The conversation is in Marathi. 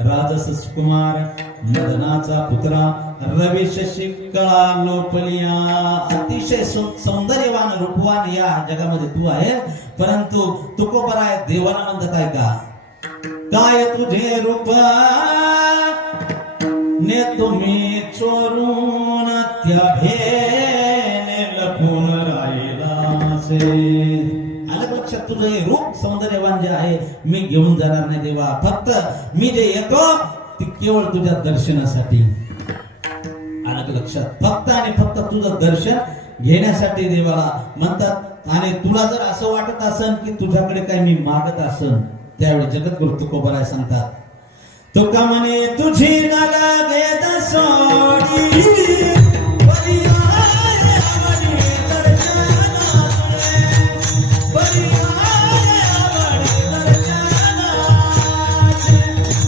राजस कुमार मदनाचा पुत्रा रवी शशी कळा लोपलिया अतिशय सौंदर्यवान रूपवान या जगामध्ये तू आहे परंतु तुकोबराय देवाला म्हणतात आहे का काय तुझे रूप ने तुम्ही चोरून त्या भेने लपून राहिला से आलं लक्षात तुझं हे रूप सौंदर्यवान जे आहे मी घेऊन जाणार नाही देवा फक्त मी जे येतो ते केवळ तुझ्या दर्शनासाठी आलं लक्षात फक्त आणि फक्त तुझं दर्शन घेण्यासाठी देवाला म्हणतात आणि तुला जर असं वाटत असेल की तुझ्याकडे काही मी मागत असेल त्यावेळी जगद्गुरु तुकोबराय सांगतात तुका म्हणे तुझी न लागे